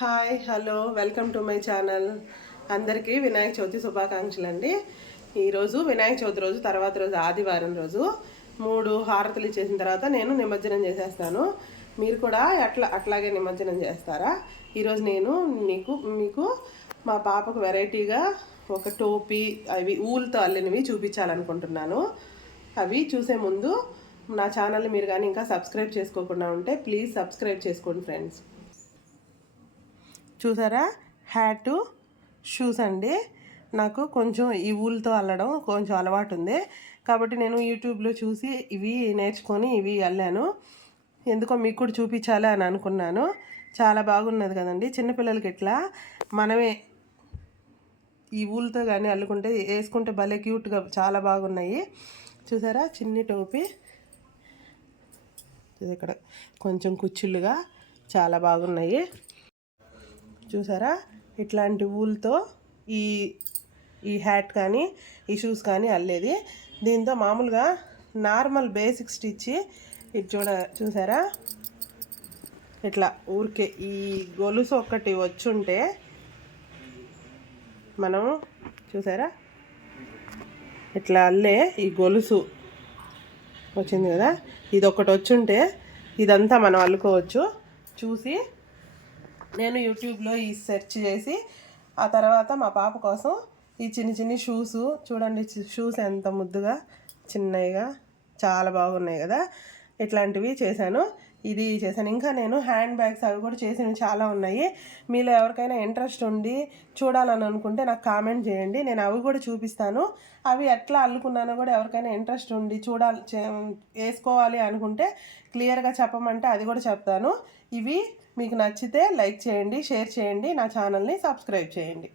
Hi hello welcome to my channel. అందరికీ వినాయక చవితి శుభాకాంక్షలు అండి ఈరోజు వినాయక చవితి రోజు తర్వాత రోజు ఆదివారం రోజు మూడు హారతులు ఇచ్చేసిన తర్వాత నేను నిమజ్జనం చేసేస్తాను. మీరు కూడా అట్లా అట్లాగే నిమజ్జనం చేస్తారా? ఈరోజు నేను మీకు మీకు మా పాపకు వెరైటీగా ఒక టోపీ అవి ఊలుతో అల్లినవి చూపించాలనుకుంటున్నాను. అవి చూసే ముందు నా ఛానల్ని మీరు కానీ ఇంకా సబ్స్క్రైబ్ చేసుకోకుండా ఉంటే ప్లీజ్ సబ్స్క్రైబ్ చేసుకోండి ఫ్రెండ్స్. చూసారా? హ్యాటు షూస్ అండి. నాకు కొంచెం ఈ ఊళ్ళతో అల్లడం కొంచెం అలవాటు ఉంది కాబట్టి నేను యూట్యూబ్లో చూసి ఇవి నేర్చుకొని ఇవి అల్లాను. ఎందుకో మీకు కూడా చూపించాలి అని అనుకున్నాను. చాలా బాగున్నది కదండి. చిన్నపిల్లలకి ఇట్లా మనమే ఈ ఊళ్ళతో కానీ అల్లుకుంటే వేసుకుంటే భలే క్యూట్గా చాలా బాగున్నాయి. చూసారా? చిన్ని టోపీ. ఇక్కడ కొంచెం కుచ్చులుగా చాలా బాగున్నాయి. చూసారా? ఇట్లాంటి ఊల్తో ఈ ఈ హ్యాట్ కానీ ఈ షూస్ కానీ అల్లేది. దీంతో మామూలుగా నార్మల్ బేసిక్ స్టిచ్ ఇది చూడ చూసారా? ఇట్లా ఊరికే ఈ గొలుసు ఒక్కటి వచ్చుంటే మనం చూసారా? ఇట్లా అల్లే ఈ గొలుసు వచ్చింది కదా? ఇది ఒకటి వచ్చుంటే ఇదంతా మనం అల్లుకోవచ్చు. చూసి నేను యూట్యూబ్లో ఈ సెర్చ్ చేసి ఆ తర్వాత మా పాప కోసం ఈ చిన్ని చిన్ని షూస్ చూడండి షూస్ ఎంత ముద్దుగా చిన్నగా చాలా బాగున్నాయి కదా ఇట్లాంటివి చేశాను. ఇది చేశాను. ఇంకా నేను హ్యాండ్ బ్యాగ్స్ అవి కూడా చేసినవి చాలా ఉన్నాయి. మీలో ఎవరికైనా ఇంట్రెస్ట్ ఉండి చూడాలని అనుకుంటే నాకు కామెంట్ చేయండి. నేను అవి కూడా చూపిస్తాను. అవి ఎట్లా అల్లుకున్నానో కూడా ఎవరికైనా ఇంట్రెస్ట్ ఉండి చూడాలి చే- వేసుకోవాలి అనుకుంటే క్లియర్గా చెప్పమంటే అది కూడా చెప్తాను. ఇవి మీకు నచ్చితే లైక్ చేయండి షేర్ చేయండి నా ఛానల్ని సబ్స్క్రైబ్ చేయండి.